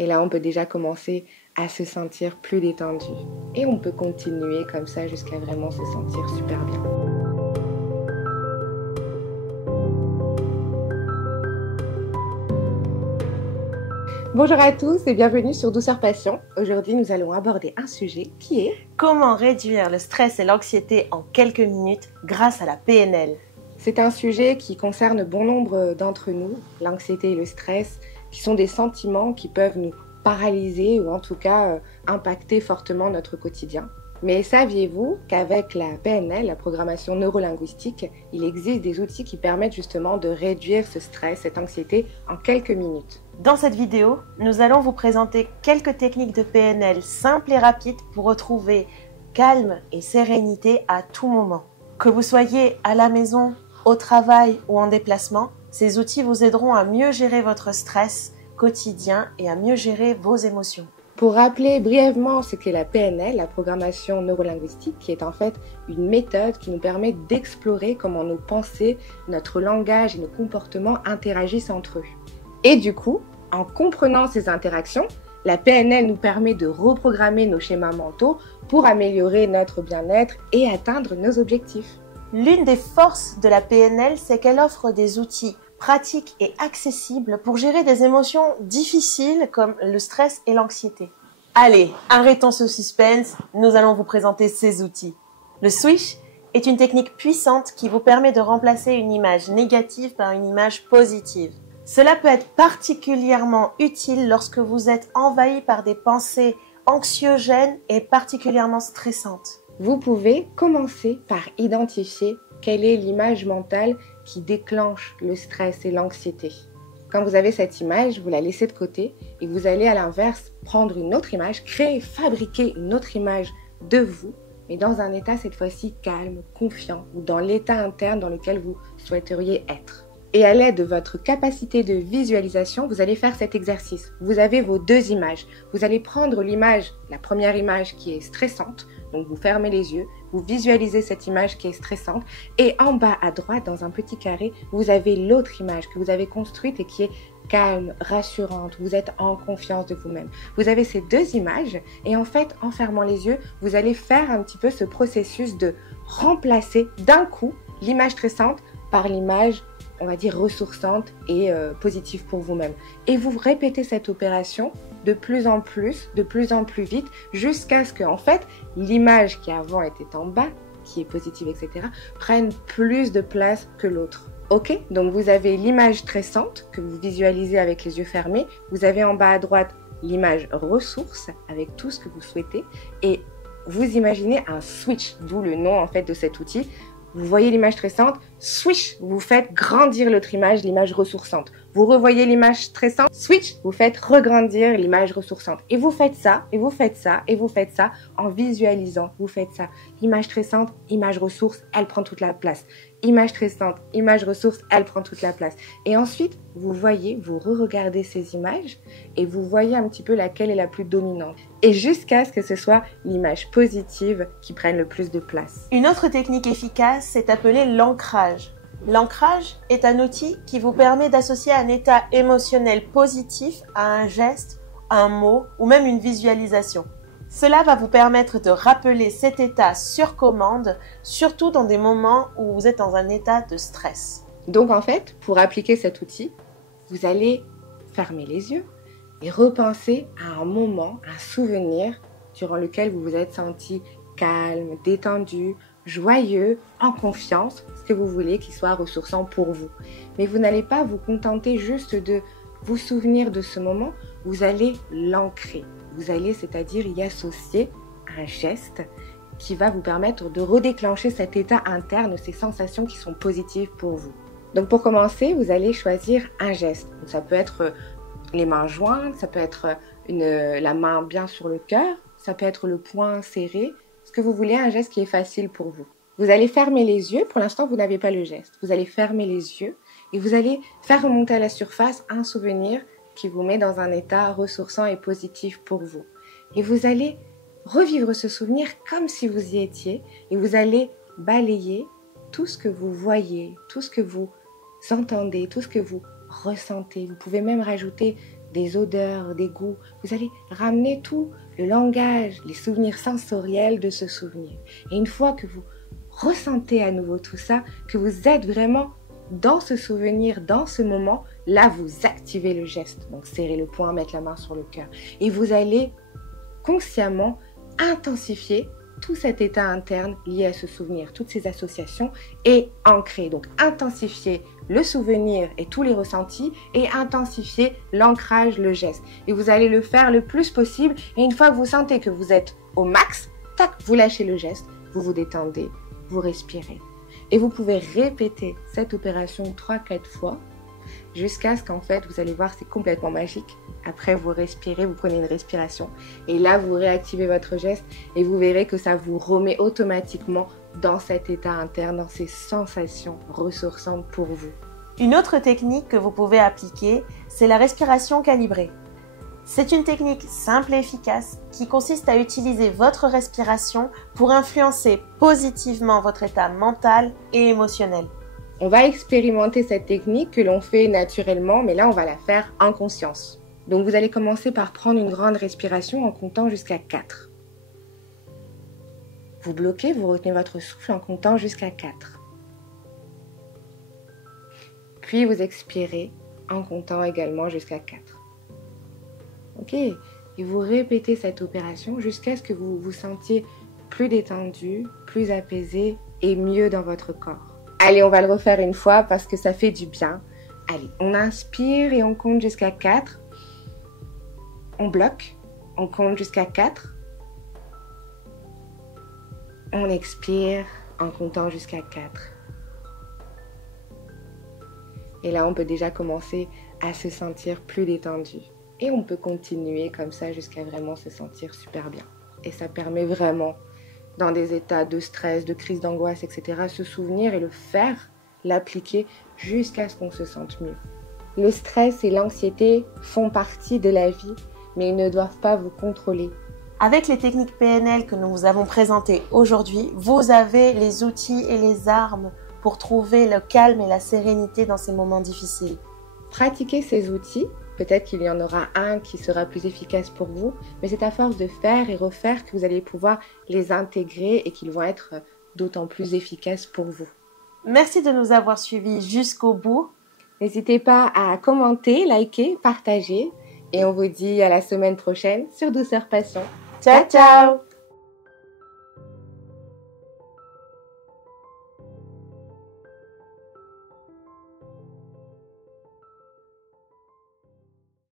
Et là, on peut déjà commencer à se sentir plus détendu. Et on peut continuer comme ça jusqu'à vraiment se sentir super bien. Bonjour à tous et bienvenue sur Douceur Passion. Aujourd'hui, nous allons aborder un sujet qui est... Comment réduire le stress et l'anxiété en quelques minutes grâce à la PNL? C'est un sujet qui concerne bon nombre d'entre nous, l'anxiété et le stress, qui sont des sentiments qui peuvent nous paralyser ou en tout cas impacter fortement notre quotidien. Mais saviez-vous qu'avec la PNL, la programmation neurolinguistique, il existe des outils qui permettent justement de réduire ce stress, cette anxiété en quelques minutes? Dans cette vidéo, nous allons vous présenter quelques techniques de PNL simples et rapides pour retrouver calme et sérénité à tout moment. Que vous soyez à la maison, au travail ou en déplacement, ces outils vous aideront à mieux gérer votre stress quotidien et à mieux gérer vos émotions. Pour rappeler brièvement ce qu'est la PNL, la programmation neurolinguistique, qui est en fait une méthode qui nous permet d'explorer comment nos pensées, notre langage et nos comportements interagissent entre eux. Et du coup, en comprenant ces interactions, la PNL nous permet de reprogrammer nos schémas mentaux pour améliorer notre bien-être et atteindre nos objectifs. L'une des forces de la PNL, c'est qu'elle offre des outils pratiques et accessibles pour gérer des émotions difficiles comme le stress et l'anxiété. Allez, arrêtons ce suspense, nous allons vous présenter ces outils. Le switch est une technique puissante qui vous permet de remplacer une image négative par une image positive. Cela peut être particulièrement utile lorsque vous êtes envahi par des pensées anxiogènes et particulièrement stressantes. Vous pouvez commencer par identifier quelle est l'image mentale qui déclenche le stress et l'anxiété. Quand vous avez cette image, vous la laissez de côté et vous allez à l'inverse prendre une autre image, fabriquer une autre image de vous, mais dans un état cette fois-ci calme, confiant ou dans l'état interne dans lequel vous souhaiteriez être. Et à l'aide de votre capacité de visualisation, vous allez faire cet exercice. Vous avez vos deux images. Vous allez prendre l'image, la première image qui est stressante, donc vous fermez les yeux, vous visualisez cette image qui est stressante et en bas à droite, dans un petit carré, vous avez l'autre image que vous avez construite et qui est calme, rassurante, vous êtes en confiance de vous-même. Vous avez ces deux images et en fait, en fermant les yeux, vous allez faire un petit peu ce processus de remplacer d'un coup l'image stressante par l'image, on va dire, ressourçante et positive pour vous-même. Et vous répétez cette opération de plus en plus vite, jusqu'à ce que, en fait, l'image qui avant était en bas, qui est positive, etc., prenne plus de place que l'autre. Ok? Donc vous avez l'image stressante que vous visualisez avec les yeux fermés. Vous avez en bas à droite l'image ressource avec tout ce que vous souhaitez. Et vous imaginez un switch, d'où le nom, en fait, de cet outil. Vous voyez l'image stressante, switch, vous faites grandir l'autre image, l'image ressourçante. Vous revoyez l'image stressante, switch, vous faites regrandir l'image ressourçante. Et vous faites ça, et vous faites ça, et vous faites ça en visualisant, vous faites ça. Image stressante, image ressource, elle prend toute la place. Image stressante, image ressource, elle prend toute la place. Et ensuite, vous voyez, vous re-regardez ces images et vous voyez un petit peu laquelle est la plus dominante. Et jusqu'à ce que ce soit l'image positive qui prenne le plus de place. Une autre technique efficace, c'est appelé l'ancrage. L'ancrage est un outil qui vous permet d'associer un état émotionnel positif à un geste, un mot ou même une visualisation. Cela va vous permettre de rappeler cet état sur commande, surtout dans des moments où vous êtes dans un état de stress. Donc en fait, pour appliquer cet outil, vous allez fermer les yeux et repenser à un moment, un souvenir durant lequel vous vous êtes senti calme, détendu, joyeux, en confiance, ce que vous voulez qui soit ressourçant pour vous. Mais vous n'allez pas vous contenter juste de vous souvenir de ce moment, vous allez l'ancrer. Vous allez, c'est-à-dire y associer un geste qui va vous permettre de redéclencher cet état interne, ces sensations qui sont positives pour vous. Donc pour commencer, vous allez choisir un geste. Donc, ça peut être les mains jointes, ça peut être la main bien sur le cœur, ça peut être le poing serré, ce que vous voulez, un geste qui est facile pour vous. Vous allez fermer les yeux, pour l'instant vous n'avez pas le geste. Vous allez fermer les yeux et vous allez faire remonter à la surface un souvenir qui vous met dans un état ressourçant et positif pour vous. Et vous allez revivre ce souvenir comme si vous y étiez et vous allez balayer tout ce que vous voyez, tout ce que vous entendez, tout ce que vous ressentez. Vous pouvez même rajouter des odeurs, des goûts. Vous allez ramener tout le langage, les souvenirs sensoriels de ce souvenir. Et une fois que vous ressentez à nouveau tout ça, que vous êtes vraiment dans ce souvenir, dans ce moment, là vous activez le geste. Donc serrer le poing, mettre la main sur le cœur. Et vous allez consciemment intensifier tout cet état interne lié à ce souvenir, toutes ces associations, et ancrer. Donc intensifier le souvenir et tous les ressentis et intensifier l'ancrage, le geste. Et vous allez le faire le plus possible. Et une fois que vous sentez que vous êtes au max, tac, vous lâchez le geste, vous vous détendez, vous respirez. Et vous pouvez répéter cette opération 3-4 fois jusqu'à ce qu'en fait, vous allez voir, c'est complètement magique. Après, vous respirez, vous prenez une respiration. Et là, vous réactivez votre geste et vous verrez que ça vous remet automatiquement dans cet état interne, dans ces sensations ressourçantes pour vous. Une autre technique que vous pouvez appliquer, c'est la respiration calibrée. C'est une technique simple et efficace qui consiste à utiliser votre respiration pour influencer positivement votre état mental et émotionnel. On va expérimenter cette technique que l'on fait naturellement, mais là, on va la faire en conscience. Donc, vous allez commencer par prendre une grande respiration en comptant jusqu'à 4. Vous bloquez, vous retenez votre souffle en comptant jusqu'à 4. Puis, vous expirez en comptant également jusqu'à 4. Ok, et vous répétez cette opération jusqu'à ce que vous vous sentiez plus détendu, plus apaisé et mieux dans votre corps. Allez, on va le refaire une fois parce que ça fait du bien. Allez, on inspire et on compte jusqu'à 4. On bloque, on compte jusqu'à 4. On expire en comptant jusqu'à 4. Et là, on peut déjà commencer à se sentir plus détendu. Et on peut continuer comme ça jusqu'à vraiment se sentir super bien. Et ça permet vraiment, dans des états de stress, de crise d'angoisse, etc., se souvenir et le faire, l'appliquer jusqu'à ce qu'on se sente mieux. Le stress et l'anxiété font partie de la vie, mais ils ne doivent pas vous contrôler. Avec les techniques PNL que nous vous avons présentées aujourd'hui, vous avez les outils et les armes pour trouver le calme et la sérénité dans ces moments difficiles. Pratiquez ces outils. Peut-être qu'il y en aura un qui sera plus efficace pour vous, mais c'est à force de faire et refaire que vous allez pouvoir les intégrer et qu'ils vont être d'autant plus efficaces pour vous. Merci de nous avoir suivis jusqu'au bout. N'hésitez pas à commenter, liker, partager et on vous dit à la semaine prochaine sur Douceur Passion. Ciao, ciao!